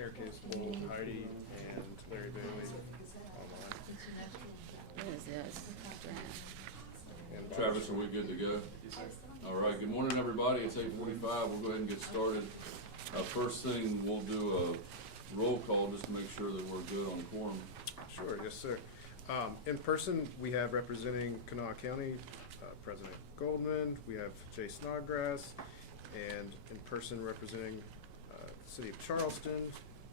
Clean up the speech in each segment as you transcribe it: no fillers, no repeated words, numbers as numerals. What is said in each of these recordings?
Mayor Casebolt, Heidi, and Larry Bailey online. Yes. And Bob. Travis, are we good to go? Yes, sir. All right, good morning, everybody. It's 8:45. We'll go ahead and get started. First thing, we'll do a roll call just to make sure that we're good on quorum. Sure, yes, sir. In person, we have representing Kanawha County, President Goldman, we have Jay Snodgrass, and in person representing City of Charleston,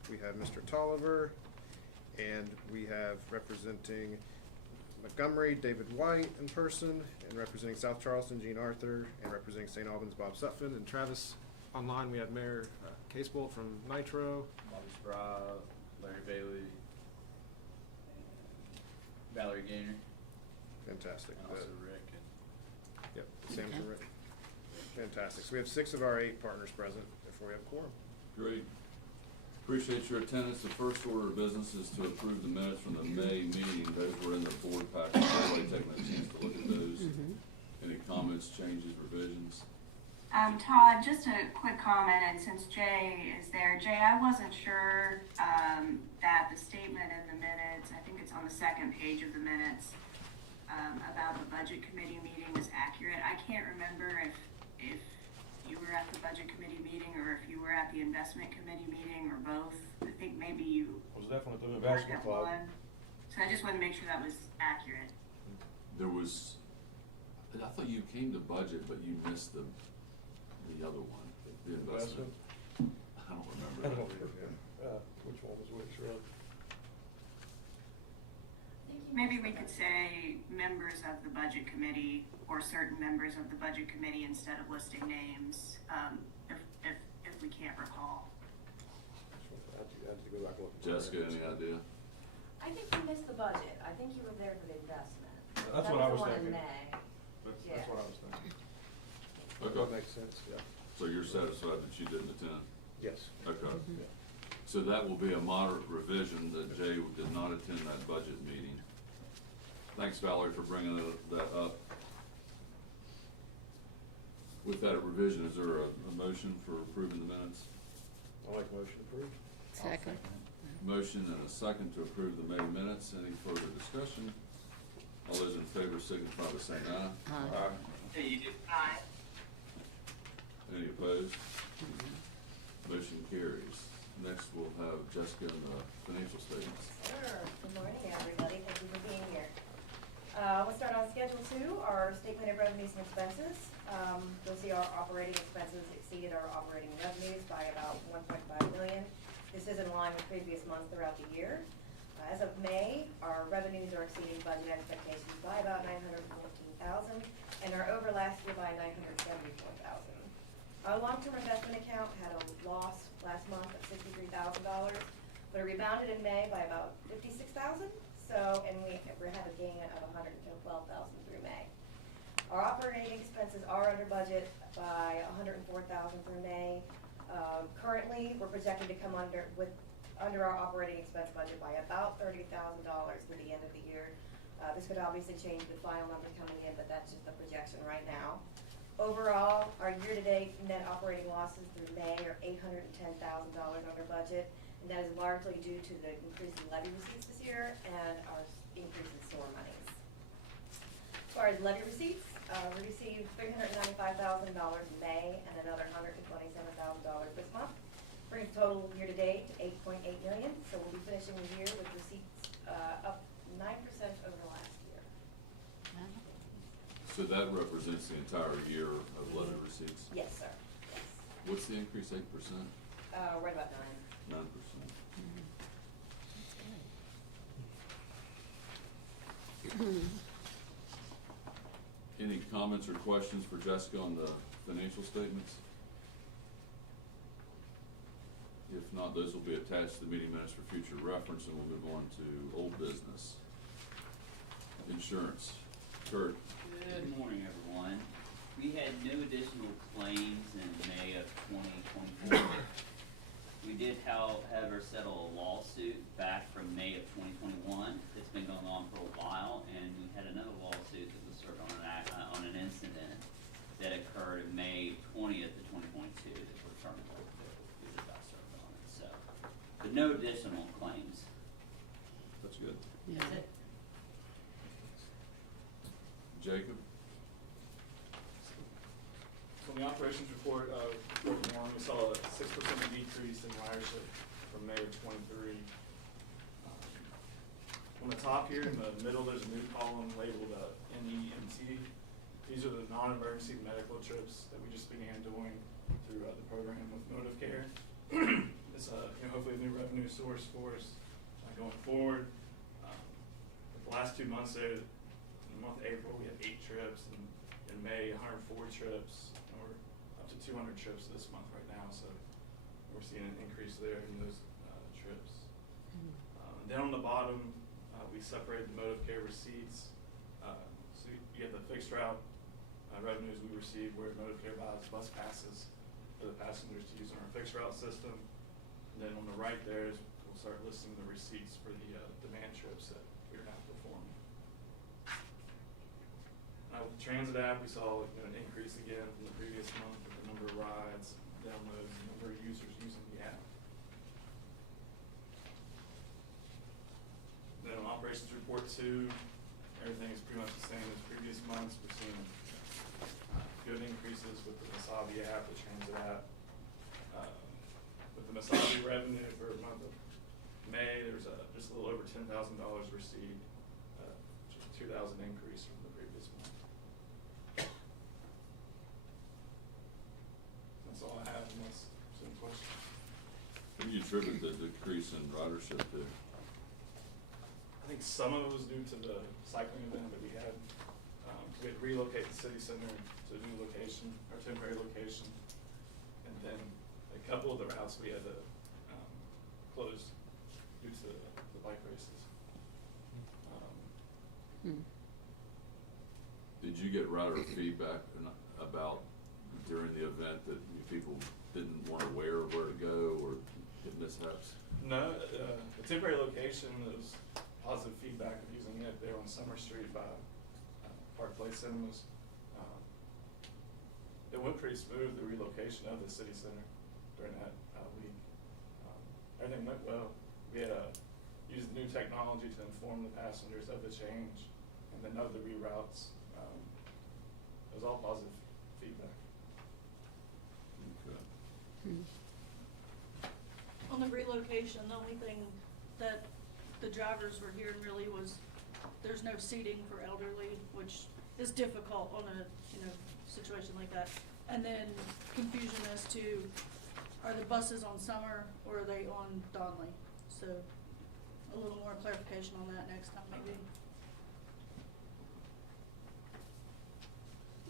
we have Mr. Tolliver, and we have representing Montgomery, David White in person, and representing South Charleston, Gene Arthur, and representing St. Albans, Bob Sutphin. And Travis, online, we have Mayor Casebolt from Nitro. Bobby Sprout, Larry Bailey, and Valerie Gaynor, Fantastic. and also Rick. Yep, Sam's and Rick. Fantastic. So we have 6 of our 8 partners present before we have quorum. Great. Appreciate your attendance. The first order of business is to approve the minutes from the May meeting. Those were in the board package. Everybody taking a chance to look at those. Any comments, changes, revisions? Todd, just a quick comment, and since Jay is there, Jay, I wasn't sure that the statement in the minutes, I think it's on the second page of the minutes, about the budget committee meeting was accurate. I can't remember if you were at the budget committee meeting or if you were at the investment committee meeting or both. I think maybe you was definitely the weren't investment at club. one. So I just want to make sure that was accurate. There was, I thought you came to budget, but you missed the other one, the investment. I don't remember. I don't remember, which one was which, really. Maybe we could say members of the budget committee or certain members of the budget committee instead of listing names, if we can't recall. I have to go back and look. at the Jessica, minutes. any idea? I think you missed the budget. I think you were there for the investment. That's what I was That thinking. the one in May. That's what I was thinking. Okay. That makes sense, yeah. So you're satisfied that you didn't attend? Yes. Okay. Yeah. So that will be a moderate revision that Jay did not attend that budget meeting. Thanks, Valerie, for bringing that up. With that revision, is there a motion for approving the minutes? I like motion approved. Second. Motion and a second to approve the May minutes. Any further discussion? All those in favor signify by saying aye. Aye. Any opposed? Motion carries. Next, we'll have Jessica and the financial statements. Sure. Good morning, everybody. Thank you for being here. We'll start on Schedule 2, our statement of revenues and expenses. You'll see our operating expenses exceeded our operating revenues by about $1.5 million. This is in line with previous months throughout the year. As of May, our revenues are exceeding budget expectations by about $914,000 and are over last year by $974,000. Our long-term investment account had a loss last month of $63,000, but it rebounded in May by about $56,000. And we had a gain of $112,000 through May. Our operating expenses are under budget by $104,000 through May. Currently, we're projected to come under our operating expense budget by about $30,000 through the end of the year. This could obviously change with final numbers coming in, but that's just the projection right now. Overall, our year-to-date net operating losses through May are $810,000 under budget, and that is largely due to the increase in levy receipts this year and our increase in store monies. As far as levy receipts, we received $395,000 in May and another $127,000 this month, brings total year-to-date to $8.8 million. So we'll be finishing the year with receipts up 9% over the last year. So that represents the entire year of levy receipts? Yes, sir. Yes. What's the increase, 8%? Right about 9. 9%. Any comments or questions for Jessica on the financial statements? If not, those will be attached to the meeting minutes for future reference, and we'll move on to old business. Insurance. Kurt. Good morning, everyone. We had no additional claims in May of 2024. We did, however, settle a lawsuit back from May of 2021. It's been going on for a while, and we had another lawsuit that was served on an incident that occurred in May 20th of 2022 that we're trying to work with. We just got served on it. So no additional claims. That's good. Yeah. That's it. Jacob? So in the operations report, report one, we saw a 6% decrease in ridership from May of '23. On the top here in the middle, there's a new column labeled NEMT. These are the non-emergency medical trips that we just began doing through the program with Motive Care. It's hopefully a new revenue source for us going forward. The last 2 months there, in the month of April, we had 8 trips, and in May, 104 trips, and we're up to 200 trips this month right now, so we're seeing an increase there in those trips. Then on the bottom, we separated the Motive Care receipts. So you get the fixed route revenues we receive where Motive Care buys bus passes for the passengers to use in our fixed route system. And then on the right there is we'll start listing the receipts for the demand trips that we're now performing. With the transit app, we saw an increase again from the previous month with the number of rides, downloads, the number of users using the app. Then on operations report 2, everything is pretty much the same as previous months. We're seeing good increases with the Masabi app, the transit app. With the Masabi revenue for the month of May, there's just a little over $10,000 received, which is a $2,000 increase from the previous month. That's all I have, unless there's any questions. What do you attribute the decrease in ridership to? I think some of it was due to the cycling event that we had. We had to relocate the city center to a new location, our temporary location. And then a couple of the routes we had to close due to the bike races. Did you get rider feedback about during the event that people didn't want to wear where to go or get mishaps? No, the temporary location was positive feedback of using it there on Summer Street by Park Place Cinemas. It went pretty smooth, the relocation of the city center during that week. Everything went well. We had used new technology to inform the passengers of the change and then of the reroutes. It was all positive feedback. Okay. On the relocation, the only thing that the drivers were hearing really was there's no seating for elderly, which is difficult on a, situation like that. And then confusion as to, are the buses on Summer or are they on Donley? So a little more clarification on that next time maybe.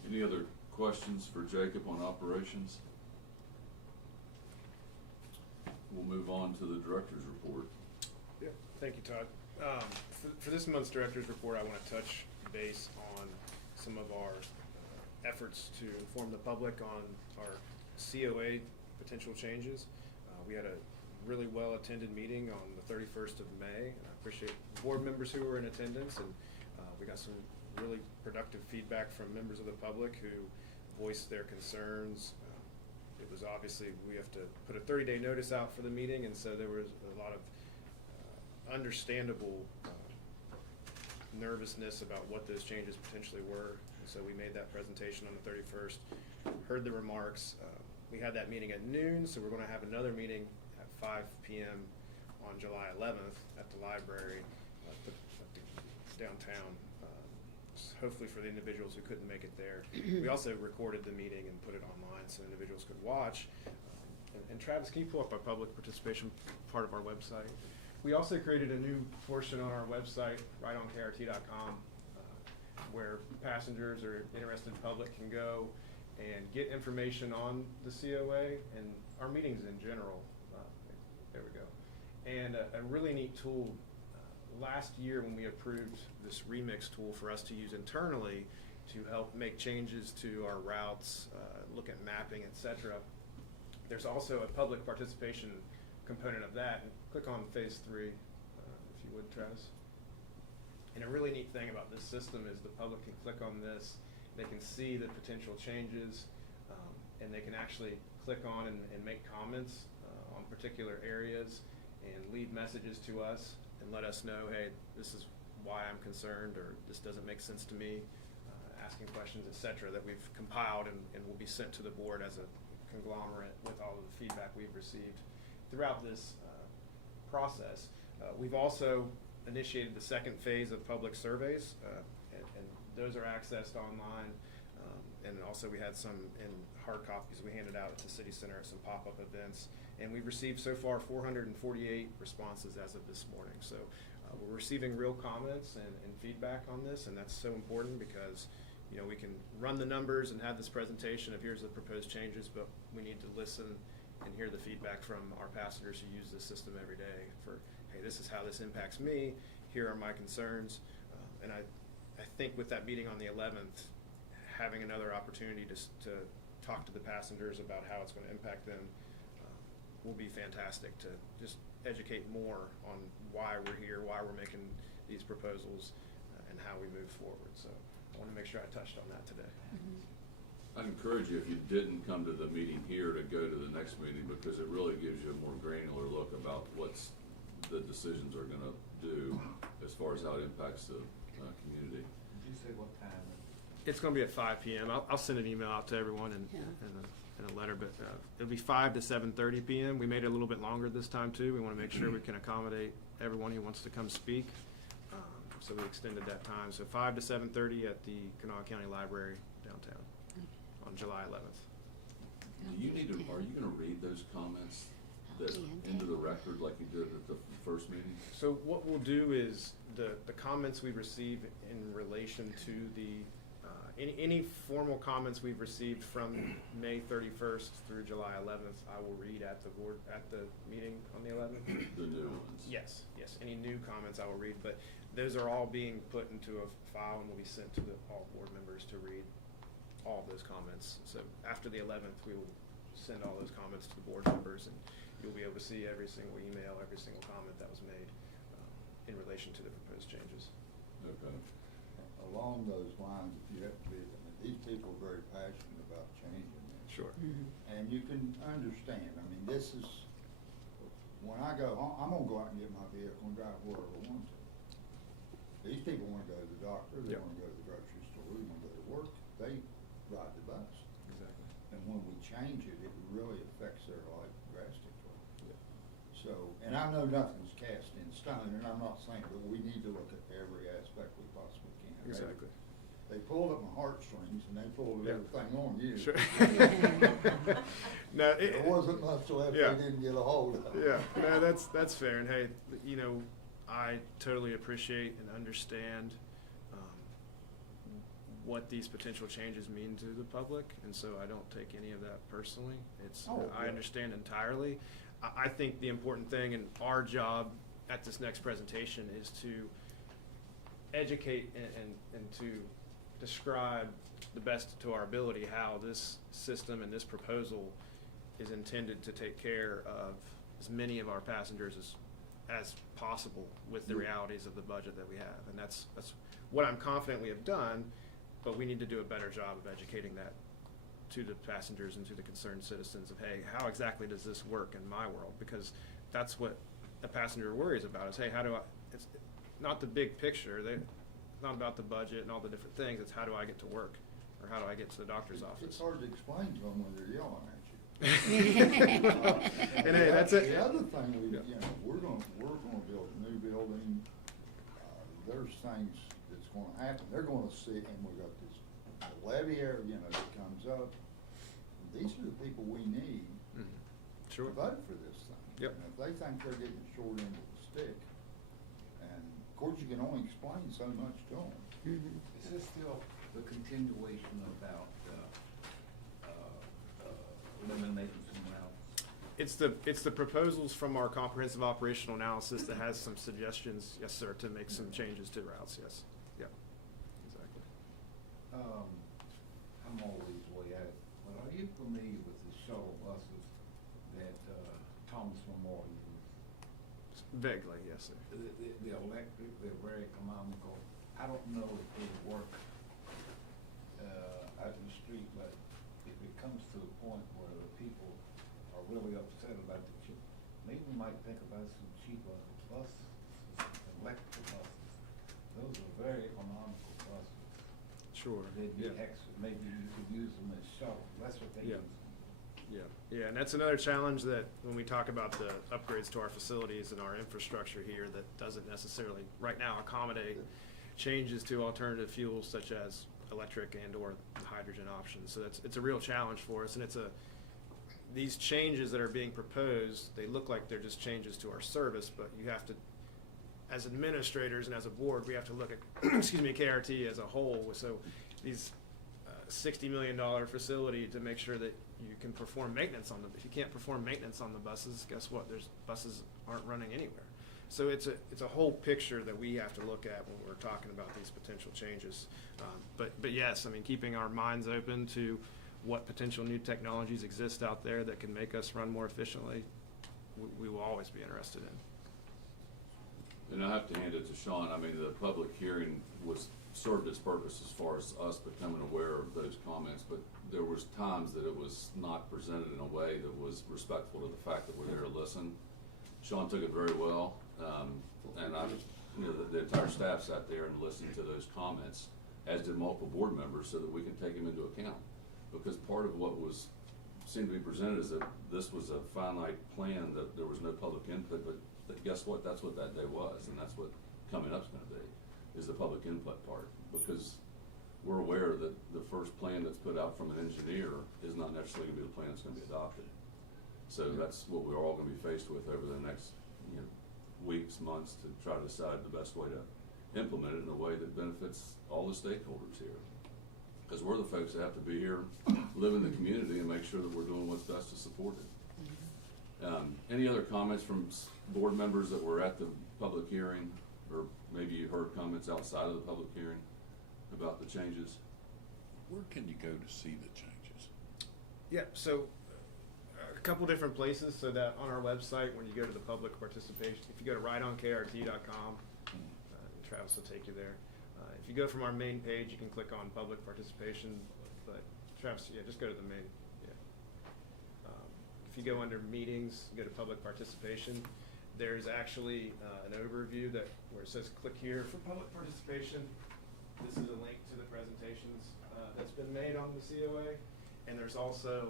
Any other questions for Jacob on operations? We'll move on to the director's report. Yeah, thank you, Todd. For this month's director's report, I want to touch base on some of our efforts to inform the public on our COA potential changes. We had a really well-attended meeting on the 31st of May, and I appreciate board members who were in attendance, and we got some really productive feedback from members of the public who voiced their concerns. It was obviously, we have to put a 30-day notice out for the meeting, and so there was a lot of understandable nervousness about what those changes potentially were. And so we made that presentation on the 31st, heard the remarks. We had that meeting at noon, so we're going to have another meeting at 5 p.m. on July 11th at the library downtown, hopefully for the individuals who couldn't make it there. We also recorded the meeting and put it online so individuals could watch. And Travis, can you pull up our public participation part of our website? We also created a new portion on our website, right on KRT.com, where passengers or interested public can go and get information on the COA and our meetings in general. There we go. And a really neat tool. Last year when we approved this remix tool for us to use internally to help make changes to our routes, look at mapping, etc. There's also a public participation component of that. And click on phase 3, if you would, Travis. And a really neat thing about this system is the public can click on this, they can see the potential changes, and they can actually click on and make comments on particular areas. and leave messages to us and let us know, hey, this is why I'm concerned, or this doesn't make sense to me, asking questions, et cetera, that we've compiled and will be sent to the board as a conglomerate with all of the feedback we've received throughout this process. We've also initiated the second phase of public surveys, and those are accessed online. And also we had some in hard copies we handed out at the City Center at some pop-up events. And we've received so far 448 responses as of this morning. So we're receiving real comments and feedback on this, and that's so important because, you know, we can run the numbers and have this presentation of here's the proposed changes, but we need to listen and hear the feedback from our passengers who use this system every day for, hey, this is how this impacts me, here are my concerns. And I think with that meeting on the 11th, having another opportunity to talk to the passengers about how it's going to impact them will be fantastic, to just educate more on why we're here, why we're making these proposals, and how we move forward. So I want to make sure I touched on that today. I'd encourage you, if you didn't come to the meeting here, to go to the next meeting, because it really gives you a more granular look about what's the decisions are going to do as far as how it impacts the community. Did you say what time? It's going to be at 5 p.m. I'll send an email out to everyone and a letter, but it'll be 5 to 7:30 p.m. We made it a little bit longer this time too. We want to make sure we can accommodate everyone who wants to come speak. So we extended that time. So 5 to 7:30 at the Kanawha County Library downtown on July 11th. Do you need to, are you going to read those comments that into the record like you did at the first meeting? So what we'll do is the comments we receive in relation to the any formal comments we've received from May 31st through July 11th, I will read at the board at the meeting on the 11th. The new ones? Yes. Any new comments I will read, but those are all being put into a file and will be sent to all board members to read all of those comments. So after the 11th, we will send all those comments to the board members, and you'll be able to see every single email, every single comment that was made in relation to the proposed changes. Okay. Along those lines, if you have to be, I mean, these people are very passionate about changing this. Sure. And you can understand, I mean, this is, when I go home, I'm gonna go out and get my vehicle and drive wherever I want to. These people wanna go to the doctor, they Yep. wanna go to the grocery store, they wanna go to work, they ride the bus. Exactly. And when we change it, it really affects their life drastically. Yeah. So, and I know nothing's cast in stone, and I'm not saying, but we need to look at every aspect we possibly can. Exactly. They pulled at my heartstrings and they pulled Yeah. everything on you. Sure. No, There wasn't much left Yeah. they didn't get a hold of. Yeah, no, that's fair. And hey, you know, I totally appreciate and understand what these potential changes mean to the public, and so I don't take any of that personally. It's Oh, I yeah. understand entirely. I think the important thing and our job at this next presentation is to educate and to describe the best to our ability how this system and this proposal is intended to take care of as many of our passengers as possible with the realities of the budget that we have. And that's what I'm confident we have done, but we need to do a better job of educating that to the passengers and to the concerned citizens of, hey, how exactly does this work in my world? Because that's what a passenger worries about is, hey, how do I, it's not the big picture, it's not about the budget and all the different things, it's how do I get to work? Or how do I get to the doctor's office? It's hard to explain to them when they're yelling at you. And hey, that's it. The other thing Yeah. you know, we're gonna build a new building. There's things that's gonna happen. They're gonna see, and we got this levy area, you know, that comes up. These are the people we need Sure. to vote for this thing. Yep. And if they think they're getting the short end of the stick, and of course you can only explain so much to them. Is this still the continuation about eliminating some routes? It's the proposals from our comprehensive operational analysis that has some suggestions, yes, sir, to make some changes to routes, yes. Yeah, exactly. I'm always way out, but are you familiar with the shuttle buses that Thomas Memorial uses? Vaguely, yes, sir. The electric, they're very economical. I don't know if they work out in the street, but if it comes to a point where the people are really upset about the maybe we might think about some cheaper buses, electric buses. Those are very economical buses. Sure, They'd be yeah. extra, maybe you could use them as shuttles, that's what they Yeah. use them. Yeah, and that's another challenge that when we talk about the upgrades to our facilities and our infrastructure here, that doesn't necessarily right now accommodate changes to alternative fuels such as electric and or hydrogen options. So it's a real challenge for us, and these changes that are being proposed, they look like they're just changes to our service, but you have to, as administrators and as a board, we have to look at, excuse me, KRT as a whole. So these $60 million facility to make sure that you can perform maintenance on them. If you can't perform maintenance on the buses, guess what? Buses aren't running anywhere. So it's a whole picture that we have to look at when we're talking about these potential changes. But yes, I mean, keeping our minds open to what potential new technologies exist out there that can make us run more efficiently, we will always be interested in. And I have to hand it to Sean, I mean, the public hearing served its purpose as far as us becoming aware of those comments, but there was times that it was not presented in a way that was respectful to the fact that we're there to listen. Sean took it very well, and the entire staff sat there and listened to those comments, as did multiple board members, so that we can take them into account. Because part of what seemed to be presented is that this was a finite plan, that there was no public input, but guess what? That's what that day was, and that's what coming up's gonna be, is the public input part. Because we're aware that the first plan that's put out from an engineer is not necessarily gonna be the plan that's gonna be adopted. So that's what we're all gonna be faced with over the next, weeks, months, to try to decide the best way to implement it in a way that benefits all the stakeholders here. Because we're the folks that have to be here, live in the community, and make sure that we're doing what's best to support it. Any other comments from board members that were at the public hearing, or maybe you heard comments outside of the public hearing about the changes? Where can you go to see the changes? Yeah, so a couple different places. So that on our website, when you go to the public participation, if you go to rightonkrt.com, Travis will take you there. If you go from our main page, you can click on public participation, but Travis, just go to the main, if you go under meetings, go to public participation, there's actually an overview where it says click here for public participation. This is a link to the presentations that's been made on the COA, and there's also,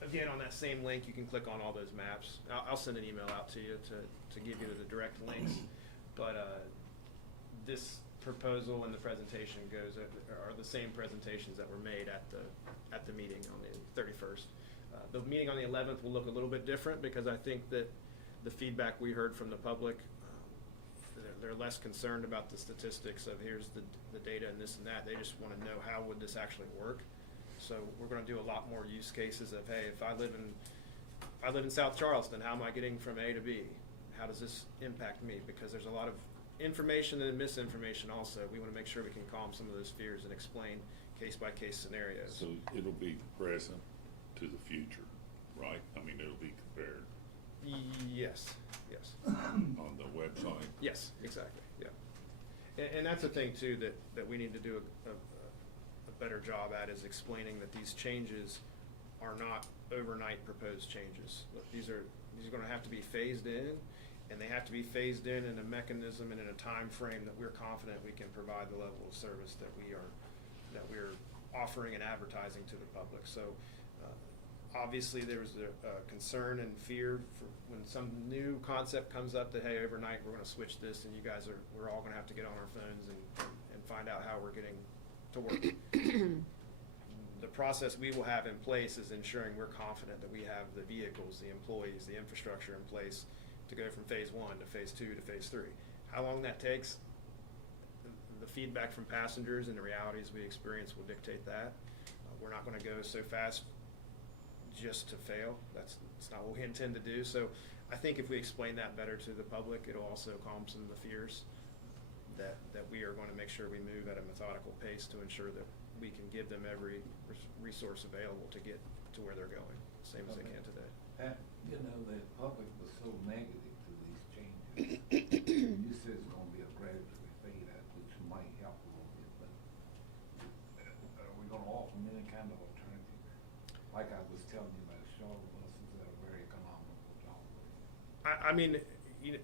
again, on that same link, you can click on all those maps. I'll send an email out to you to give you the direct links, but this proposal and the presentation are the same presentations that were made at the meeting on the 31st. The meeting on the 11th will look a little bit different, because I think that the feedback we heard from the public, they're less concerned about the statistics of here's the data and this and that. They just want to know, how would this actually work? So we're going to do a lot more use cases of, hey, if I live in South Charleston, how am I getting from A to B? How does this impact me? Because there's a lot of information and misinformation also. We want to make sure we can calm some of those fears and explain case-by-case scenarios. So it'll be present to the future, right? I mean, it'll be compared Yes. on the website. Yes, exactly, yeah. And that's the thing too that we need to do a better job at, is explaining that these changes are not overnight proposed changes. These are going to have to be phased in, and they have to be phased in a mechanism and in a time frame that we're confident we can provide the level of service that we're offering and advertising to the public. So obviously there was a concern and fear for when some new concept comes up that, hey, overnight we're going to switch this, and we're all going to have to get on our phones and find out how we're getting to work. The process we will have in place is ensuring we're confident that we have the vehicles, the employees, the infrastructure in place to go from phase 1 to phase 2 to phase 3. How long that takes, the feedback from passengers and the realities we experience will dictate that. We're not going to go so fast just to fail. That's not what we intend to do. So I think if we explain that better to the public, it'll also calm some of the fears that we are going to make sure we move at a methodical pace to ensure that we can give them every resource available to get to where they're going, same as they can today. The public was so negative to these changes. You said it's gonna be a gradual fade out, which might help a little bit, but are we gonna offer them any kind of alternative? Like I was telling you about shuttle buses that are very economical to operate. I mean, you know,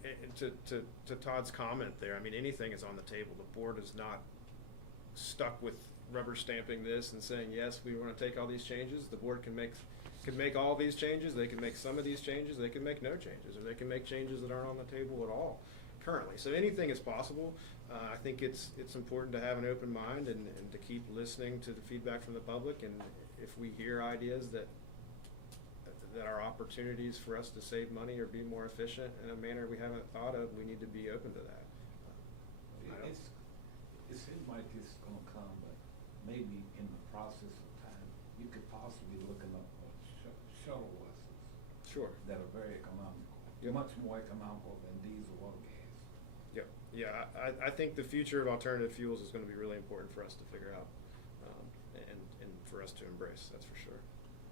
to Todd's comment there, I mean, anything is on the table. The board is not stuck with rubber stamping this and saying, yes, we want to take all these changes. The board can make all these changes, they can make some of these changes, they can make no changes, or they can make changes that aren't on the table at all currently. So anything is possible. I think it's important to have an open mind and to keep listening to the feedback from the public, and if we hear ideas that are opportunities for us to save money or be more efficient in a manner we haven't thought of, we need to be open to that. It seems like it's gonna come, but maybe in the process of time, you could possibly looking up shuttle buses Sure. that are very economical, Yep. much more economical than diesel or gas. Yep. Yeah, I think the future of alternative fuels is going to be really important for us to figure out, and for us to embrace. That's for sure.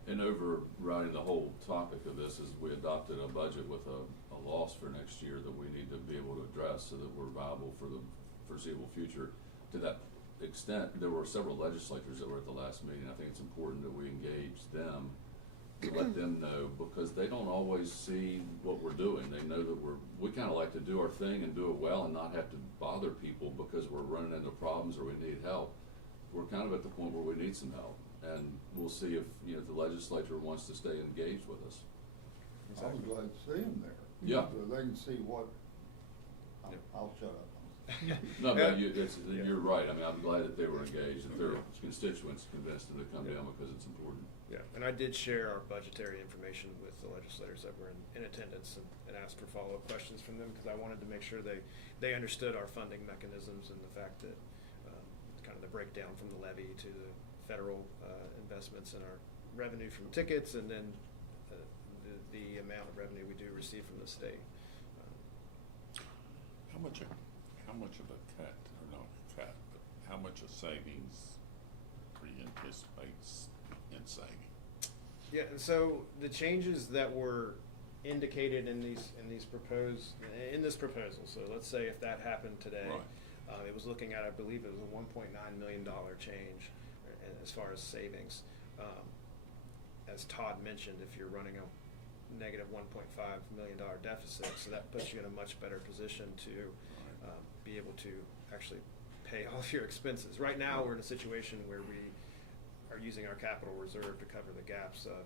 And overriding the whole topic of this is we adopted a budget with a loss for next year that we need to be able to address so that we're viable for the foreseeable future. To that extent, there were several legislators that were at the last meeting. I think it's important that we engage them to let them know, because they don't always see what we're doing. They know that we kind of like to do our thing and do it well and not have to bother people because we're running into problems or we need help. We're kind of at the point where we need some help, and we'll see if, you know, the legislature wants to stay engaged with us. I was glad to see them there. Yeah. So they can see what, Yep. I'll shut up. No, but you're right. I mean, I'm glad that they were engaged, that their constituents convinced them to come down because it's important. Yeah, and I did share our budgetary information with the legislators that were in attendance and asked for follow-up questions from them, because I wanted to make sure they understood our funding mechanisms and the fact that kind of the breakdown from the levy to the federal investments and our revenue from tickets, and then the amount of revenue we do receive from the state. How much of a cut, or not a cut, but how much of savings do you anticipate in saving? Yeah, and so the changes that were indicated in this proposal. So let's say if that happened today, Right. it was looking at, I believe it was a $1.9 million change as far as savings. As Todd mentioned, if you're running a negative $1.5 million deficit, so that puts you in a much better position to be able to actually pay all of your expenses. Right now, we're in a situation where we are using our capital reserve to cover the gaps of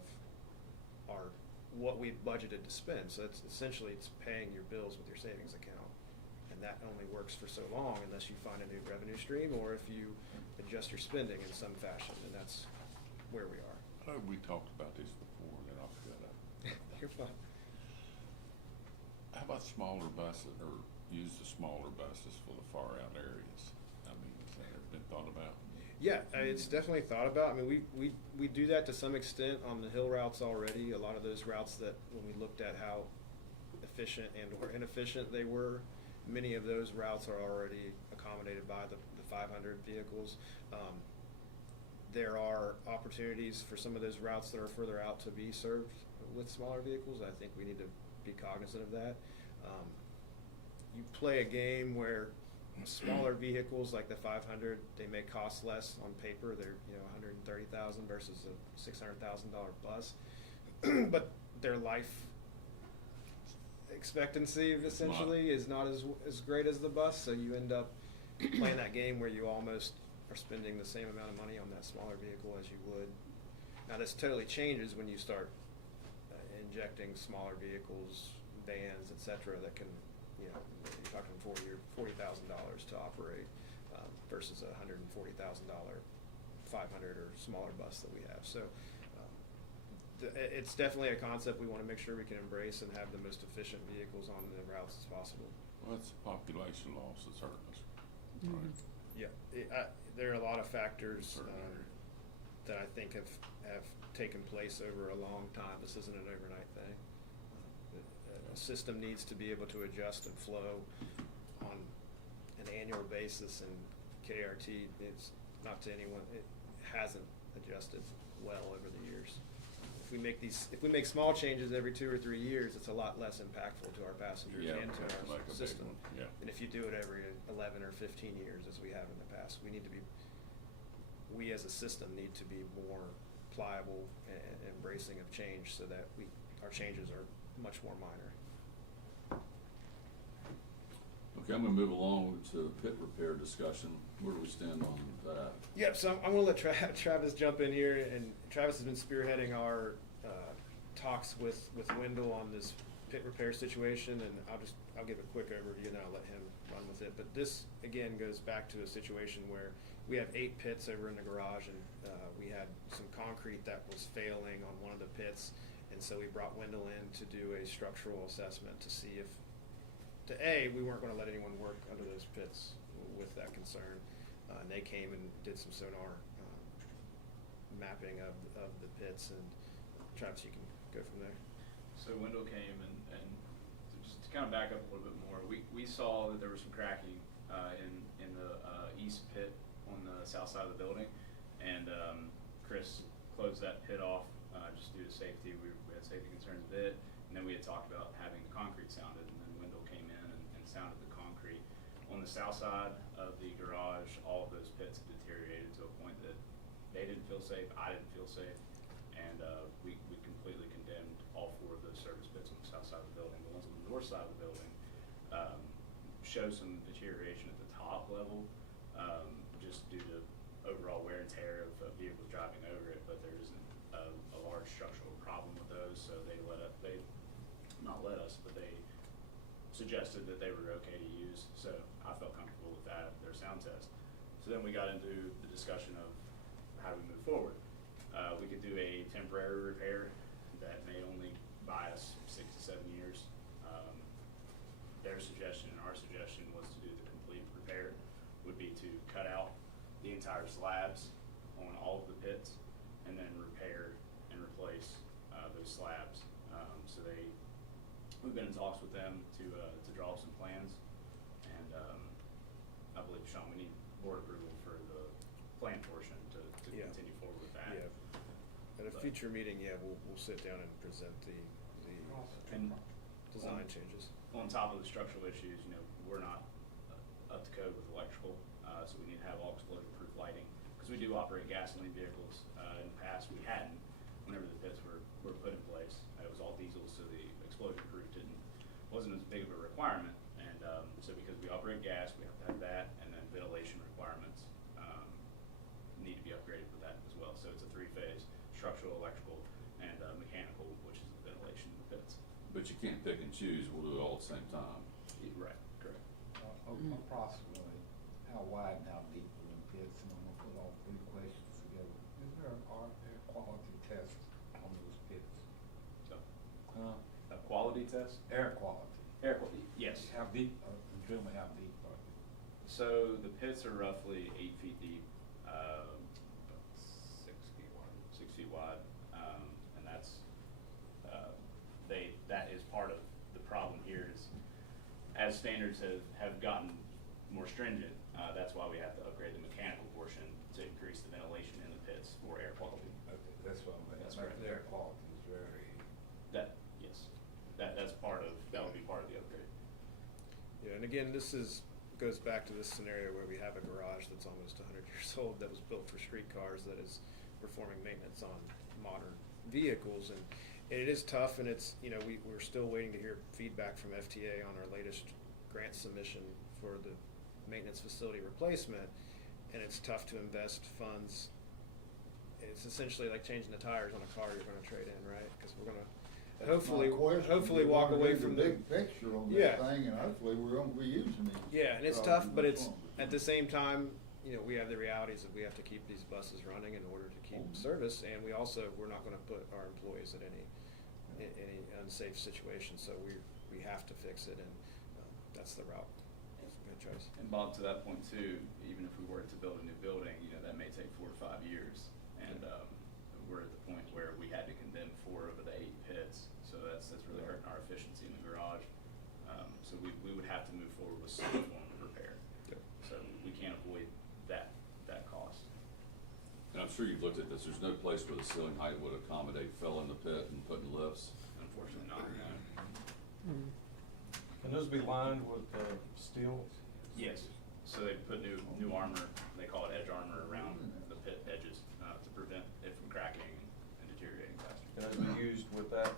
what we've budgeted to spend. So it's essentially paying your bills with your savings account, and that only works for so long unless you find a new revenue stream or if you adjust your spending in some fashion, and that's where we are. I know we talked about this before, and then I'll shut up. You're fine. How about smaller buses, or use the smaller buses for the far out areas? I mean, has that ever been thought about? Yeah, it's definitely thought about. I mean, we do that to some extent on the hill routes already. A lot of those routes that when we looked at how efficient and or inefficient they were, many of those routes are already accommodated by the 500 vehicles. There are opportunities for some of those routes that are further out to be served with smaller vehicles. I think we need to be cognizant of that. You play a game where smaller vehicles like the 500, they may cost less on paper. They're $130,000 versus a $600,000 bus, but their life expectancy essentially is not as great as the bus. So you end up playing that game where you almost are spending the same amount of money on that smaller vehicle as you would. Now this totally changes when you start injecting smaller vehicles, vans, etc. that can, you're talking $40,000 to operate versus a $140,000 500 or smaller bus that we have. So it's definitely a concept we want to make sure we can embrace and have the most efficient vehicles on the routes as possible. Well, it's population loss that's hurting us, Mm-hmm. right? Yeah, there are a lot of factors Certain areas. that I think have taken place over a long time. This isn't an overnight thing. A system needs to be able to adjust and flow on an annual basis, and KRT, it's not to anyone, it hasn't adjusted well over the years. If we make small changes every 2 or 3 years, it's a lot less impactful to our passengers Yeah, and to that's our like a big system. one, yeah. And if you do it every 11 or 15 years, as we have in the past, we as a system need to be more pliable and embracing of change, so that our changes are much more minor. Okay, I'm gonna move along to pit repair discussion. Where do we stand on that? Yep, so I'm gonna let Travis jump in here, and Travis has been spearheading our talks with Wendell on this pit repair situation, and I'll give a quick overview and I'll let him run with it. But this, again, goes back to a situation where we have 8 pits over in the garage, and we had some concrete that was failing on one of the pits, and so we brought Wendell in to do a structural assessment to see if, we weren't gonna let anyone work under those pits with that concern. And they came and did some sonar mapping of the pits, and Travis, you can go from there. So Wendell came and just to kind of back up a little bit more, we saw that there was some cracking in the east pit on the south side of the building, and Chris closed that pit off just due to safety. We had safety concerns a bit, and then we had talked about having the concrete sounded, and then Wendell came in and sounded the concrete. On the south side of the garage, all of those pits had deteriorated to a point that they didn't feel safe, I didn't feel safe, and we completely condemned all 4 of those service pits on the south side of the building. The ones on the north side of the building show some deterioration at the top level, just due to overall wear and tear of vehicles driving over it, but there isn't a large structural problem with those, so they suggested that they were okay to use, so I felt comfortable with that, their sound test. So then we got into the discussion of how do we move forward. We could do a temporary repair that may only buy us 6 to 7 years. Their suggestion and our suggestion was to do the complete repair, would be to cut out the entire slabs on all of the pits and then repair and replace those slabs. We've been in talks with them to draw up some plans, and I believe, Sean, we need board approval for the plan portion to continue forward with that. Yeah. At a future meeting, we'll sit down and present the And design changes. On top of the structural issues, we're not up to code with electrical, so we need to have all explosion-proof lighting, because we do operate gasoline vehicles. In the past, we hadn't, whenever the pits were put in place. It was all diesel, so the explosion-proof wasn't as big of a requirement, and so because we operate gas, we have to have that, and then ventilation requirements need to be upgraded with that as well. So it's a 3-phase: structural, electrical, and mechanical, which is the ventilation in the pits. But you can't pick and choose, we'll do it all at the same time. Right, correct. Approximately, how wide and how deep are the pits, and I'm gonna put all 3 questions together. Is there an air quality test on those pits? So, a quality test? Air quality. Air quality, yes. How deep, generally how deep are they? So the pits are roughly 8 feet deep, about 6 feet wide. 6 feet wide, and that's that is part of the problem here. Is as standards have gotten more stringent, that's why we have to upgrade the mechanical portion to increase the ventilation in the pits for air quality. Okay, that's what I'm. That's correct. Air quality is very. Yes, that would be part of the upgrade. Yeah, and again, goes back to this scenario where we have a garage that's almost 100 years old that was built for street cars that is performing maintenance on modern vehicles, and it is tough, and it's, we're still waiting to hear feedback from FTA on our latest grant submission for the maintenance facility replacement, and it's tough to invest funds. It's essentially like changing the tires on a car you're going to trade in, right? Because we're going to hopefully walk away from the big picture on Yeah. that thing, and hopefully we're gonna be using it. Yeah, and it's tough, but it's at the same time, we have the realities that we have to keep these buses running in order to keep service, and we're not going to put our employees in any unsafe situation. So we have to fix it, and that's the route. Good choice. And Bob, to that point too, even if we were to build a new building, that may take 4 to 5 years, and we're at the point where we had to condemn 4 of the 8 pits, so that's really hurting our efficiency in the garage. So we would have to move forward with some form of repair. Yep. So we can't avoid that cost. And I'm sure you've looked at this, there's no place where the ceiling height would accommodate filling the pit and putting lifts. Unfortunately not, no. Can those be lined with steel? Yes, so they put new armor, they call it edge armor, around the pit edges to prevent it from cracking and deteriorating faster. Can those be used with the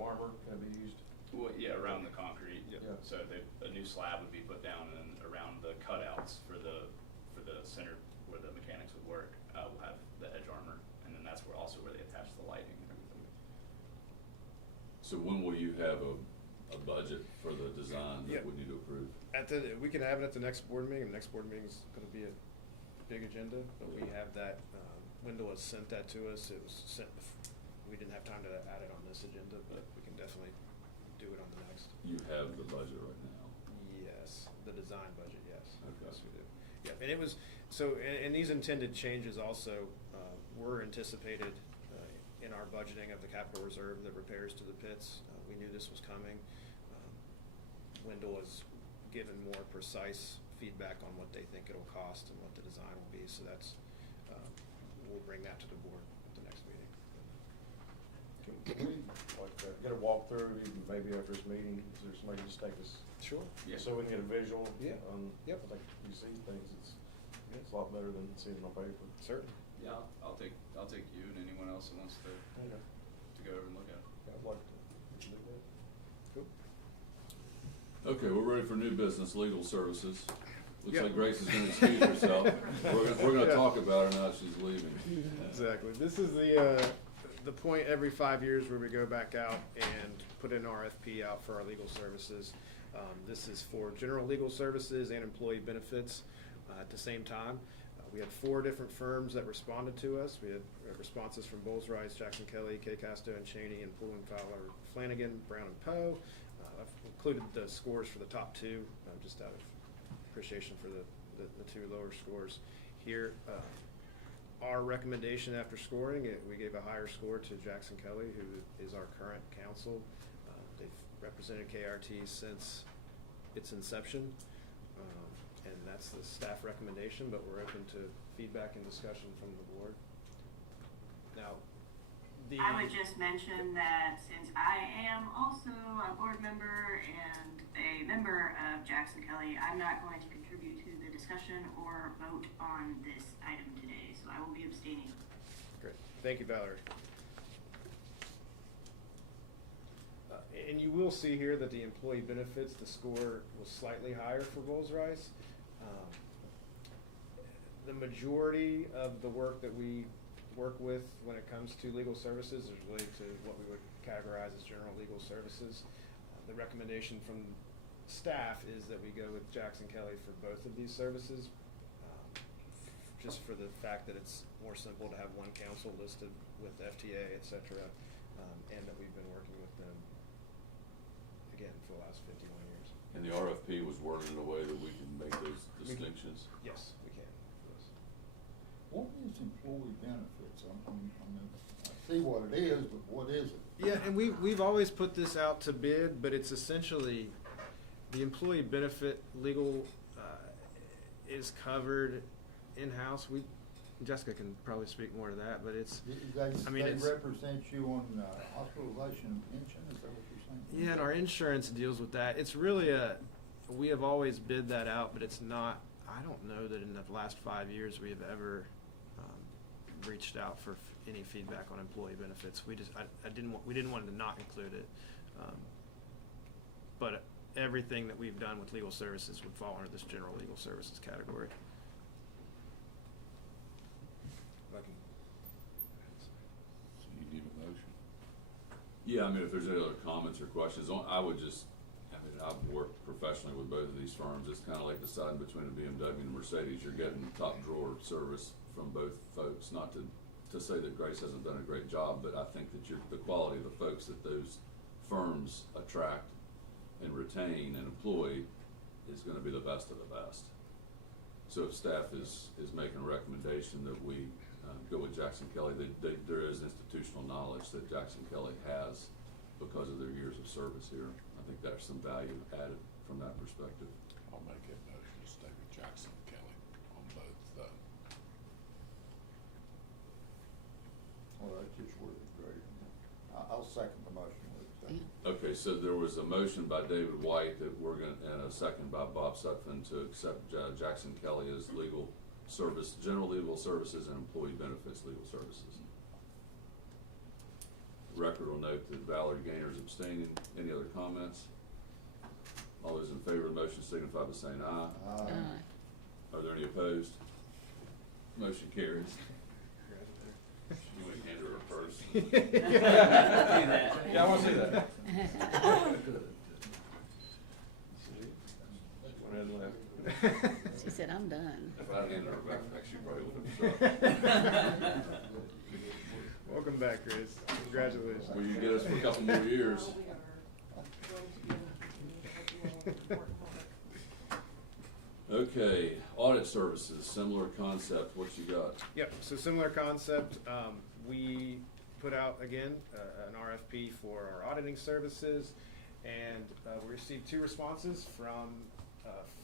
armor, can it be used? Well, yeah, around the concrete. Yeah. So a new new slab would be put down and around the cutouts for the center where the mechanics would work, we'll have the edge armor, and then that's also where they attach the lighting and everything. So when will you have a budget for the design Yeah. that we need to approve? We can have it at the next board meeting. The next board meeting is gonna be a big agenda, but we have that, Wendell has sent that to us. It was sent, we didn't have time to add it on this agenda, but we can definitely do it on the next. You have the budget right now. Yes, the design budget, yes. Okay. Yes, we do. Yeah, and it was, so, and these intended changes also, were anticipated, in our budgeting of the capital reserve, the repairs to the pits. We knew this was coming. Wendell has given more precise feedback on what they think it'll cost and what the design will be, so that's, we'll bring that to the board at the next meeting. Can we, like, get a walkthrough, even maybe after this meeting, is there somebody just take us? Sure. Yeah. So we can get a visual? Yeah. Yep. I think you see things, it's a lot better than seeing it on paper. Certainly. Yeah, I'll take you and anyone else who wants to Okay. go over and look at it. Yeah, I'd like to do that. Cool. Okay, we're ready for new business, legal services. Looks Yeah. like Grace is gonna excuse herself. We're gonna Yeah. talk about her now that she's leaving. Exactly. This is the point every 5 years where we go back out and put an RFP out for our legal services. This is for general legal services and employee benefits at the same time. We had 4 different firms that responded to us. We had responses from Bowles Rice, Jackson Kelly, K. Casto and Cheney, and Poole and Fowler, Flanagan, Brown and Poe. I've included the scores for the top 2, just out of appreciation for the 2 lower scores here. Our recommendation after scoring, we gave a higher score to Jackson Kelly, who is our current counsel. They've represented KRT since its inception, and that's the staff recommendation, but we're open to feedback and discussion from the board. Now, I would just mention that since I am also a board member and a member of Jackson Kelly, I'm not going to contribute to the discussion or vote on this item today, so I will be abstaining. Great, thank you, Valerie. And you will see here that the employee benefits, the score was slightly higher for Bowles Rice. The majority of the work that we work with when it comes to legal services is related to what we would categorize as general legal services. The recommendation from staff is that we go with Jackson Kelly for both of these services, just for the fact that it's more simple to have one counsel listed with FTA, et cetera, and that we've been working with them, again, for the last 51 years. And the RFP was worded in a way that we can make those distinctions. Yes, we can. Yes. What is employee benefits? I see what it is, but what is it? Yeah, and we've always put this out to bid, but it's essentially the employee benefit legal is covered in-house. Jessica can probably speak more to that, but it's. They it's, represent you on hospitalization and pension. Is that what you're saying? Yeah, and our insurance deals with that. It's really we have always bid that out, but it's not. I don't know that in the last 5 years we have ever reached out for any feedback on employee benefits. We didn't want to not include it, but everything that we've done with legal services would fall under this general legal services category. So you need a motion? Yeah, I mean, if there's any other comments or questions, I would just, I've worked professionally with both of these firms. It's kind of like deciding between a BMW and a Mercedes. You're getting top drawer service from both folks. Not to say that Grace hasn't done a great job, but I think that the quality of the folks that those firms attract and retain and employ is gonna be the best of the best. So if staff is making a recommendation that we go with Jackson Kelly, there is institutional knowledge that Jackson Kelly has because of their years of service here. I think there's some value added from that perspective. I'll make that motion to stay with Jackson Kelly on both, Well, that's just worded great. I'll second the motion with that. Okay, so there was a motion by David White that we're gonna, and a second by Bob Sutphen to accept Jackson Kelly as legal service, general legal services and employee benefits legal services. The record will note that Valerie Gaynor is abstaining. Any other comments? All those in favor of the motion signify by saying aye. Aye. Are there any opposed? Motion carries. You want to hand her a purse? Do that. Yeah, I wanna see that. Go ahead and laugh. She said, I'm done. If I handed her a backpack, she probably would have. Welcome back, Chris. Congratulations. Will you get us for a couple more years? Okay, audit services, similar concept, what you got? Yep, so similar concept. We put out, again, an RFP for our auditing services, and we received 2 responses from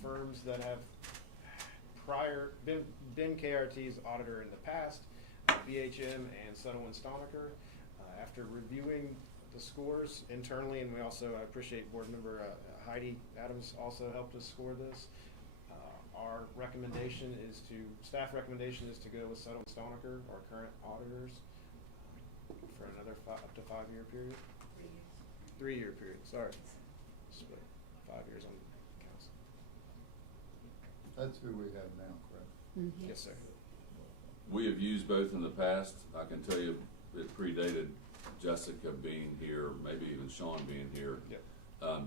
firms that have been KRT's auditor in the past, BHM and Sutherland Stonecker. After reviewing the scores internally, and we also, I appreciate board member Heidi Adams also helped us score this. Our recommendation is staff recommendation is to go with Sutherland Stonecker, our current auditors, for another up to 5-year period. 3-year period, sorry. Split 5 years on council. That's who we have now, correct? Mhm. Yes, sir. We have used both in the past. I can tell you it predated Jessica being here, maybe even Sean being here. Yep.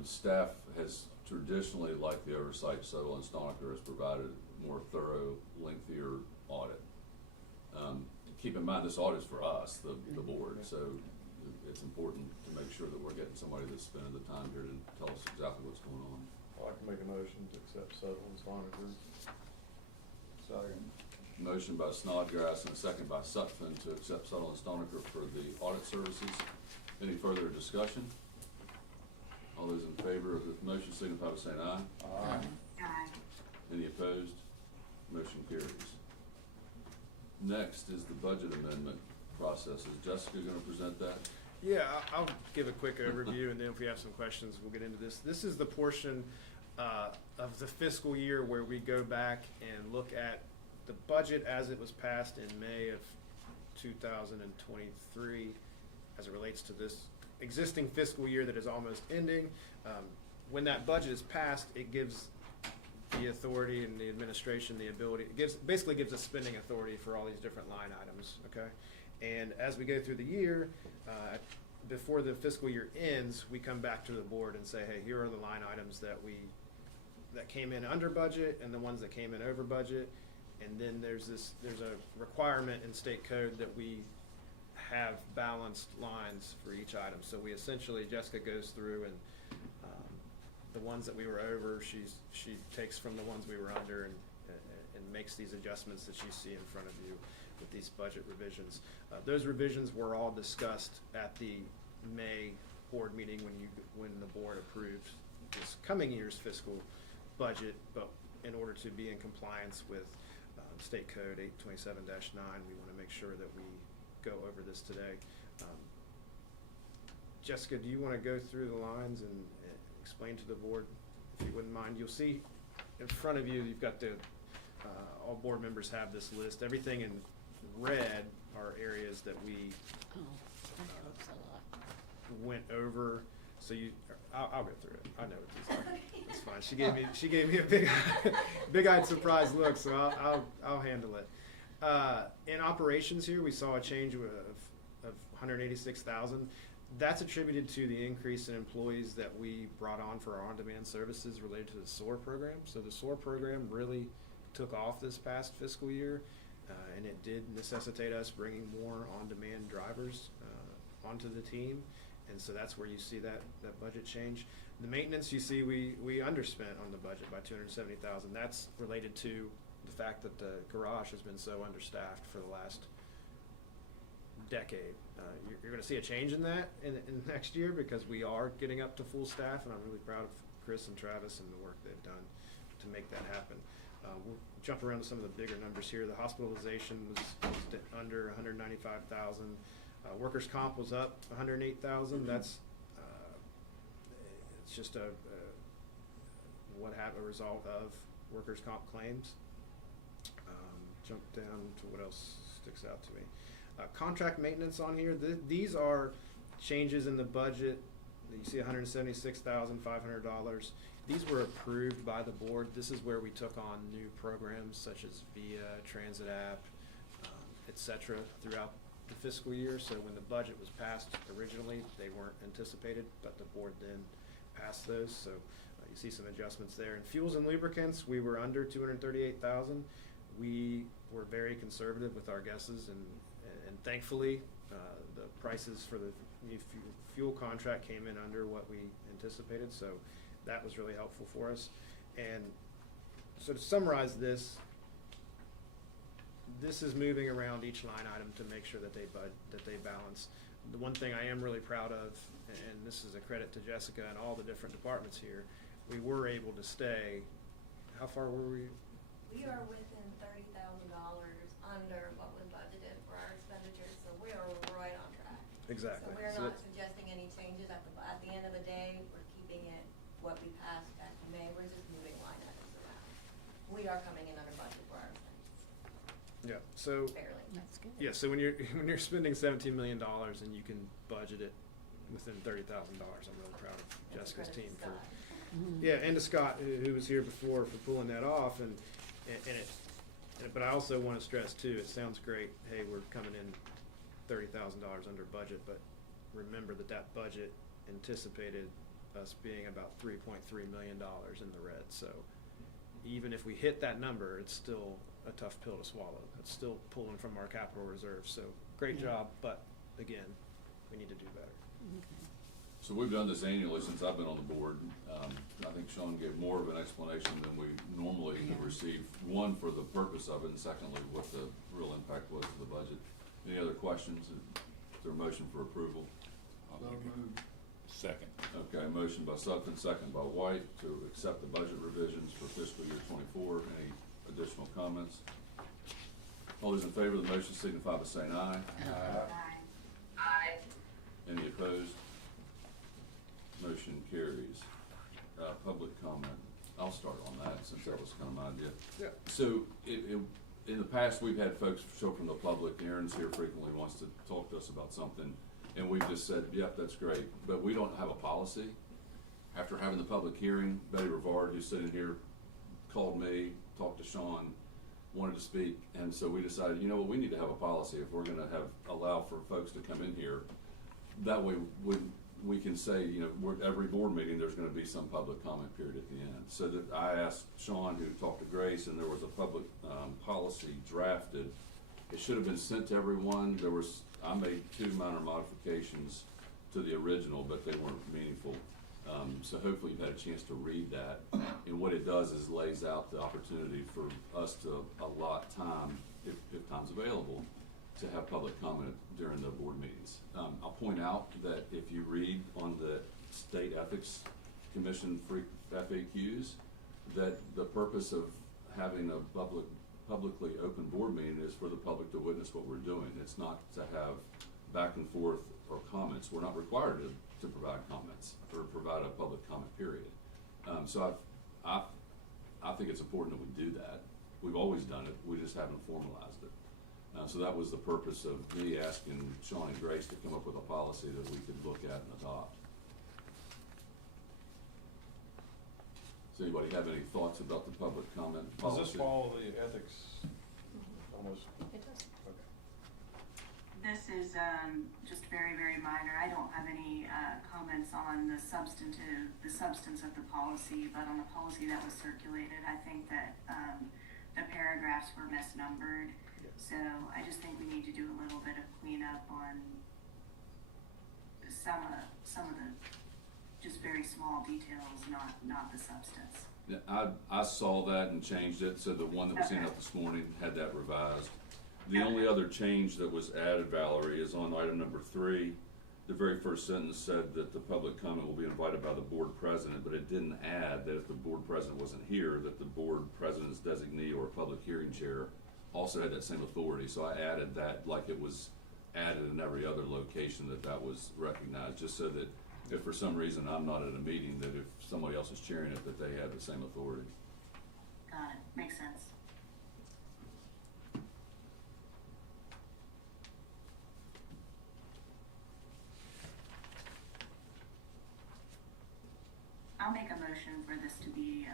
Staff has traditionally, like the oversight, Sutherland Stonecker has provided a more thorough, lengthier audit. Keep in mind, this audit's for us, the board, so it's important to make sure that we're getting somebody that's spending the time here to tell us exactly what's going on. I'd like to make a motion to accept Sutherland Stonecker. Second. Motion by Snodgrass and a second by Sutphen to accept Sutherland Stonecker for the audit services. Any further discussion? All those in favor of the motion signify by saying aye. Aye. Aye. Any opposed? Motion carries. Next is the budget amendment process. Is Jessica gonna present that? Yeah, I'll give a quick overview, and then if we have some questions, we'll get into this. This is the portion of the fiscal year where we go back and look at the budget as it was passed in May of 2023 as it relates to this existing fiscal year that is almost ending. When that budget is passed, it gives the authority and the administration the ability, basically gives us spending authority for all these different line items, okay? And as we go through the year, before the fiscal year ends, we come back to the board and say, hey, here are the line items that came in under budget and the ones that came in over budget. And then there's a requirement in state code that we have balanced lines for each item. So we essentially, Jessica goes through and the ones that we were over, she takes from the ones we were under and makes these adjustments that you see in front of you with these budget revisions. Those revisions were all discussed at the May board meeting when the board approved this coming year's fiscal budget, but in order to be in compliance with State Code 827-9, we want to make sure that we go over this today. Jessica, do you want to go through the lines and explain to the board, if you wouldn't mind? You'll see in front of you, you've got all board members have this list. Everything in red are areas that we Oh, that helps a lot. went over. So I'll go through it. I know what these are. It's fine. She gave me a big-eyed surprised look, so I'll handle it. In operations here, we saw a change of 186,000. That's attributed to the increase in employees that we brought on for our on-demand services related to the SOAR program. So the SOAR program really took off this past fiscal year, and it did necessitate us bringing more on-demand drivers onto the team. And so that's where you see that budget change. The maintenance, you see we underspent on the budget by 270,000. That's related to the fact that the garage has been so understaffed for the last decade. You're going to see a change in that in next year because we are getting up to full staff, and I'm really proud of Chris and Travis and the work they've done to make that happen. We'll jump around to some of the bigger numbers here. The hospitalization was under 195,000. Workers' comp was up 108,000. That's it's just a result of workers' comp claims. Jump down to what else sticks out to me. Contract maintenance on here. These are changes in the budget. You see $176,500, These were approved by the board. This is where we took on new programs such as VIA, Transit App, et cetera, throughout the fiscal year. So when the budget was passed originally, they weren't anticipated, but the board then passed those. So you see some adjustments there. And fuels and lubricants, we were under 238,000. We were very conservative with our guesses, and thankfully, the prices for the new fuel contract came in under what we anticipated. So that was really helpful for us. And so to summarize this, this is moving around each line item to make sure that they balance. The one thing I am really proud of, and this is a credit to Jessica and all the different departments here, we were able to stay, how far were we? We are within $30,000 under what was budgeted for our expenditures, so we are right on track. Exactly. So we're So not suggesting any changes at the end of the day. We're keeping it what we passed back in May. We're just moving line items around. We are coming in under budget for our expenses. Yeah, so, Fairly. That's good. yeah, so when you're spending $17 million and you can budget it within $30,000, I'm really proud of Jessica's Credit team to for, Scott. yeah, and to Scott, who was here before, for pulling that off. But I also want to stress too, it sounds great, hey, we're coming in $30,000 under budget, but remember that budget anticipated us being about $3.3 million in the red. So even if we hit that number, it's still a tough pill to swallow. It's still pulling from our capital reserve. So great Yeah. job, but again, we need to do better. Okay. So we've done this annually since I've been on the board. I think Sean gave more of an explanation than we normally Yeah. receive. One, for the purpose of it, and secondly, what the real impact was to the budget. Any other questions? Is there a motion for approval? I'll make it. Second. Okay, motion by Sutton, second by White, to accept the budget revisions for fiscal year '24. Any additional comments? All those in favor of the motion signify by saying aye. Aye. Any opposed? Motion carries. Public comment. I'll start on that since that was kind of my idea. Yeah. So in the past, we've had folks show from the public. Aaron's here frequently, wants to talk to us about something, and we've just said, yep, that's great, but we don't have a policy. After having the public hearing, Betty Rivard, who's sitting here, called me, talked to Sean, wanted to speak, and so we decided, you know what, we need to have a policy if we're gonna allow for folks to come in here. That way, we can say, you know, every board meeting, there's gonna be some public comment period at the end. So that I asked Sean, who talked to Grace, and there was a public, policy drafted. It should have been sent to everyone. I made 2 minor modifications to the original, but they weren't meaningful. So hopefully you've had a chance to read that. And what it does is lays out the opportunity for us to allot time, if time's available, to have public comment during the board meetings. I'll point out that if you read on the State Ethics Commission FAQs, that the purpose of having a publicly open board meeting is for the public to witness what we're doing. It's not to have back and forth or comments. We're not required to provide comments or provide a public comment period. So I think it's important that we do that. We've always done it, we just haven't formalized it. So that was the purpose of me asking Sean and Grace to come up with a policy that we could look at and adopt. Does anybody have any thoughts about the public comment policy? Does this follow the ethics almost? It does. Okay. This is just very, very minor. I don't have any comments on the substance of the policy, but on the policy that was circulated, I think that the paragraphs were misnumbered. So I just think we need to do a little bit of cleanup on some of the just very small details, not the substance. Yeah, I saw that and changed it, so the one that was sent Okay. out this morning had that revised. The only other change that was added, Valerie, is on item number 3. The very first sentence said that the public comment will be invited by the board president, but it didn't add that if the board president wasn't here, that the board president's designee or public hearing chair also had that same authority. So I added that like it was added in every other location, that was recognized, just so that if for some reason I'm not at a meeting, that if somebody else is chairing it, that they have the same authority. Got it. Makes sense. I'll make a motion for this to be,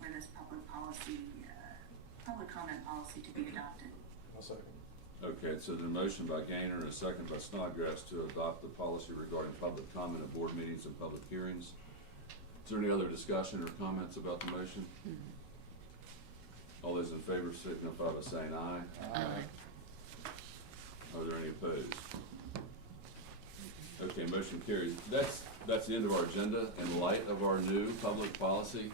for this public comment policy to be adopted. I'll second. Okay, so the motion by Gainer and a second by Snodgrass to adopt the policy regarding public comment at board meetings and public hearings. Is there any other discussion or comments about the motion? All those in favor signify by saying aye. Aye. Are there any opposed? Okay, motion carries. That's the end of our agenda. In light of our new public policy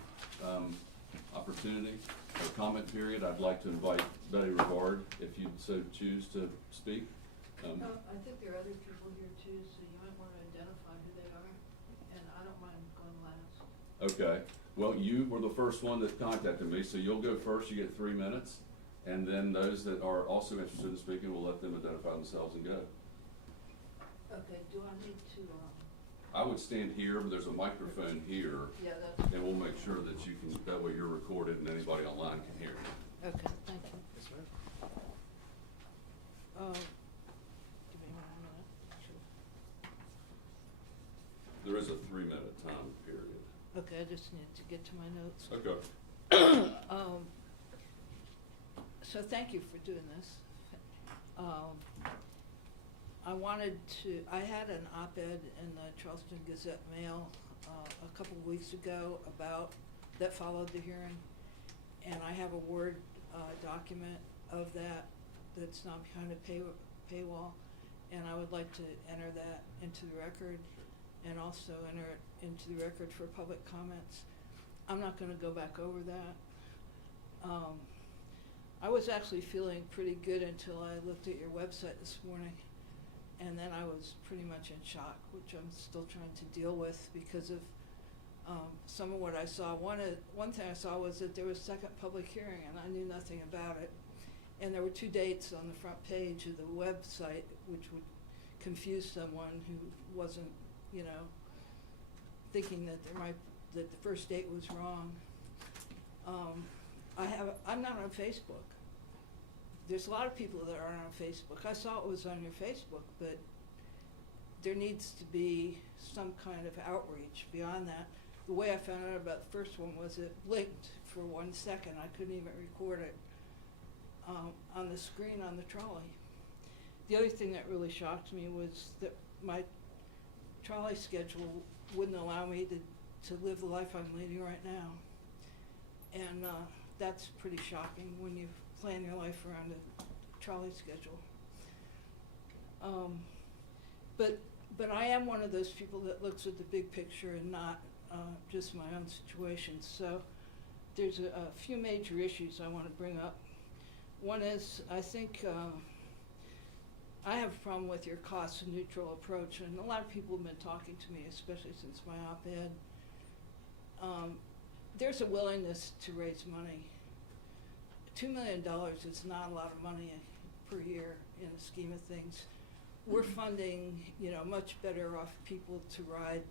opportunity or comment period, I'd like to invite Betty Rivard, if you so choose to speak. I think there are other people here too, so you might want to identify who they are, and I don't mind going last. Okay, well, you were the first one that contacted me, so you'll go first, you get 3 minutes, and then those that are also interested in speaking, we'll let them identify themselves and go. Okay, do I need to, I would stand here, but there's a microphone here, yeah, that's, and we'll make sure that you can, that way you're recorded and anybody online can hear you. Okay, thank you. Yes, ma'am. give me 1 minute. Sure. There is a 3-minute time period. Okay, I just need to get to my notes. Okay. So thank you for doing this. I had an op-ed in the Charleston Gazette Mail a couple weeks ago that followed the hearing, and I have a Word document of that's not behind a paywall, and I would like to enter that into the record and also enter it into the record for public comments. I'm not gonna go back over that. I was actually feeling pretty good until I looked at your website this morning, and then I was pretty much in shock, which I'm still trying to deal with because of some of what I saw. One thing I saw was that there was a second public hearing, and I knew nothing about it. And there were 2 dates on the front page of the website, which would confuse someone who wasn't, thinking that that the first date was wrong. I'm not on Facebook. There's a lot of people that aren't on Facebook. I saw it was on your Facebook, but there needs to be some kind of outreach beyond that. The way I found out about the first one was it blinked for 1 second. I couldn't even record it on the screen on the trolley. The other thing that really shocked me was that my trolley schedule wouldn't allow me to live the life I'm leading right now. And that's pretty shocking when you plan your life around a trolley schedule. But I am one of those people that looks at the big picture and not just my own situation. So there's a few major issues I want to bring up. One is, I think I have a problem with your cost-neutral approach, and a lot of people have been talking to me, especially since my op-ed. There's a willingness to raise money. $2 million is not a lot of money per year in the scheme of things. We're funding, much better off people to ride,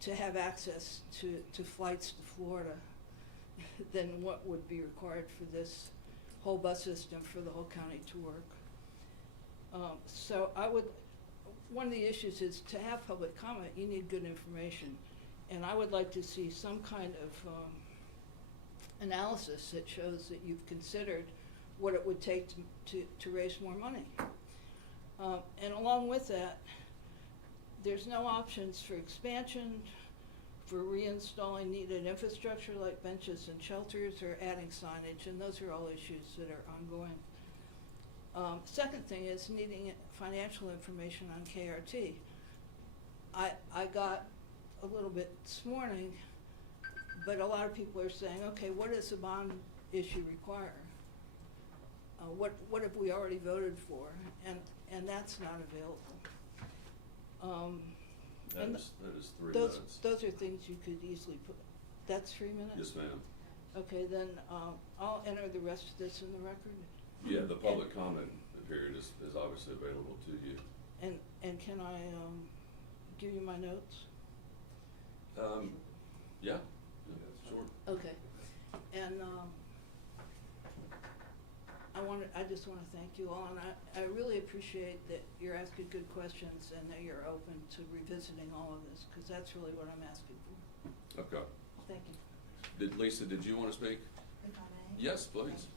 to have access to flights to Florida than what would be required for this whole bus system for the whole county to work. So one of the issues is to have public comment, you need good information. And I would like to see some kind of analysis that shows that you've considered what it would take to raise more money. And along with that, there's no options for expansion, for reinstalling needed infrastructure like benches and shelters, or adding signage, and those are all issues that are ongoing. Second thing is needing financial information on KRT. I got a little bit this morning, but a lot of people are saying, okay, what does the bond issue require? What have we already voted for? And that's not available. That is 3 minutes. Those are things you could easily put. That's 3 minutes? Yes, ma'am. Okay, then I'll enter the rest of this in the record. Yeah, the public comment period is obviously available to you. And can I give you my notes? Yeah, sure. Okay. And I just wanna thank you all, and I really appreciate that you're asking good questions and that you're open to revisiting all of this, cause that's really what I'm asking for. Okay. Thank you. Lisa, did you want to speak? If I may? Yes, please.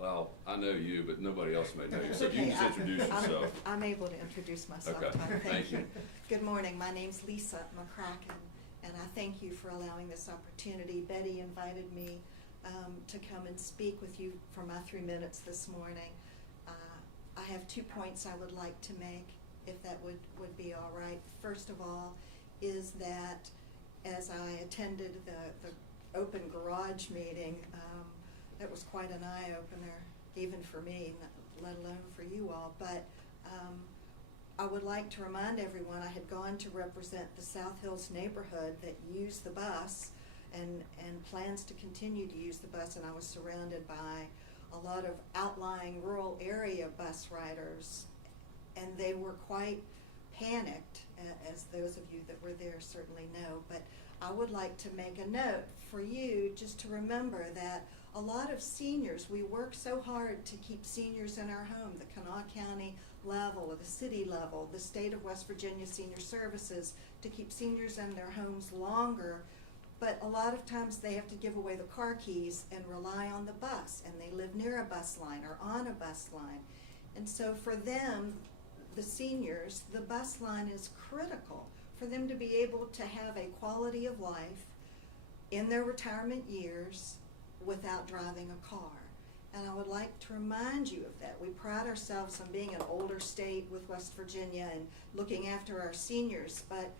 Well, I know you, but nobody else may know you, so you can just introduce yourself. I'm able to introduce myself. Okay, Tom. thank you. Good morning, my name's Lisa McCracken, and I thank you for allowing this opportunity. Betty invited me to come and speak with you for my 3 minutes this morning. I have 2 points I would like to make, if that would be all right. First of all, is that as I attended the open garage meeting, that was quite an eye-opener, even for me, let alone for you all. But I would like to remind everyone I had gone to represent the South Hills neighborhood that used the bus and plans to continue to use the bus, and I was surrounded by a lot of outlying rural area bus riders, and they were quite panicked, as those of you that were there certainly know. But I would like to make a note for you just to remember that a lot of seniors, we work so hard to keep seniors in our home, the Kanawha County level, or the city level, the state of West Virginia Senior Services, to keep seniors in their homes longer. But a lot of times they have to give away the car keys and rely on the bus, and they live near a bus line or on a bus line. And so for them, the seniors, the bus line is critical for them to be able to have a quality of life in their retirement years without driving a car. And I would like to remind you of that. We pride ourselves on being an older state with West Virginia and looking after our seniors, but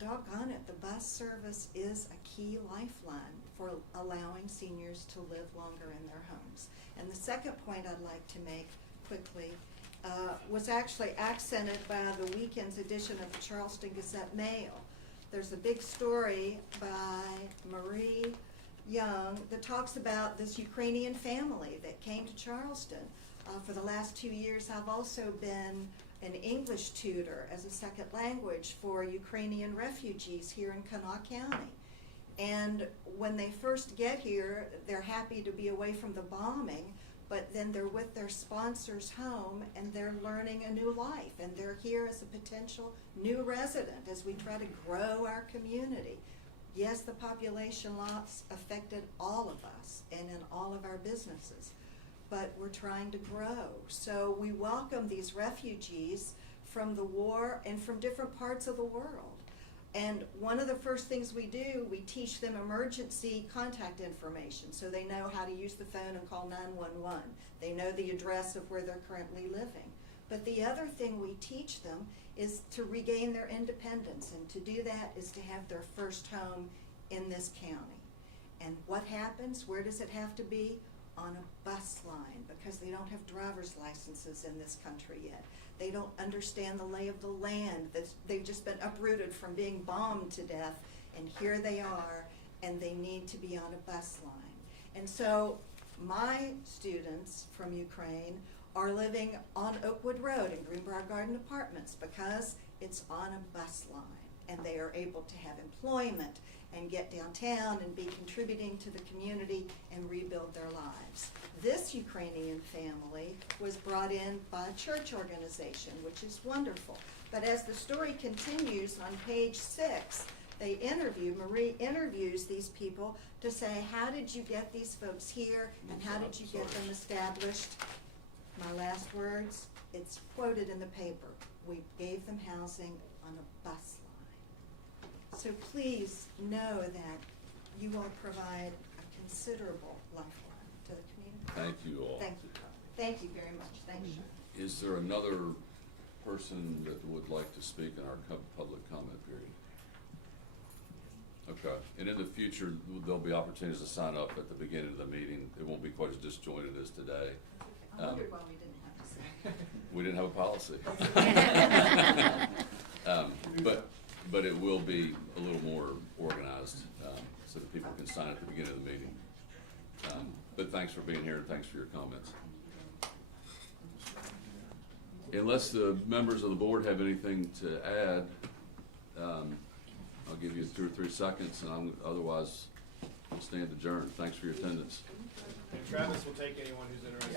doggone it, the bus service is a key lifeline for allowing seniors to live longer in their homes. And the second point I'd like to make quickly was actually accented by the weekend's edition of the Charleston Gazette-Mail. There's a big story by Marie Young that talks about this Ukrainian family that came to Charleston. For the last 2 years, I've also been an English tutor as a second language for Ukrainian refugees here in Kanawha County. And when they first get here, they're happy to be away from the bombing, but then they're with their sponsors home and they're learning a new life, and they're here as a potential new resident as we try to grow our community. Yes, the population loss affected all of us and in all of our businesses, but we're trying to grow. So we welcome these refugees from the war and from different parts of the world. And one of the first things we do, we teach them emergency contact information so they know how to use the phone and call 911. They know the address of where they're currently living. But the other thing we teach them is to regain their independence, and to do that is to have their first home in this county. And what happens? Where does it have to be? On a bus line, because they don't have driver's licenses in this country yet. They don't understand the lay of the land. They've just been uprooted from being bombed to death, and here they are, and they need to be on a bus line. And so my students from Ukraine are living on Oakwood Road in Greenbrier Garden Apartments because it's on a bus line, and they are able to have employment and get downtown and be contributing to the community and rebuild their lives. This Ukrainian family was brought in by a church organization, which is wonderful. But as the story continues on page 6, Marie interviews these people to say, how did you get these folks here and how did you get them established? My last words, it's quoted in the paper. We gave them housing on a bus line. So please know that you all provide a considerable lifeline to the community. Thank you all. Thank you. Thank you very much. Thank you. Is there another person that would like to speak in our public comment period? Okay, and in the future, there'll be opportunities to sign up at the beginning of the meeting. It won't be quite as disjointed as today. I wondered why we didn't have to say. We didn't have a policy. But it will be a little more organized, so that people can sign at the beginning of the meeting. But thanks for being here and thanks for your comments. Unless the members of the board have anything to add, I'll give you 2 or 3 seconds, and otherwise I'll stand adjourned. Thanks for your attendance. Travis will take anyone who's interested.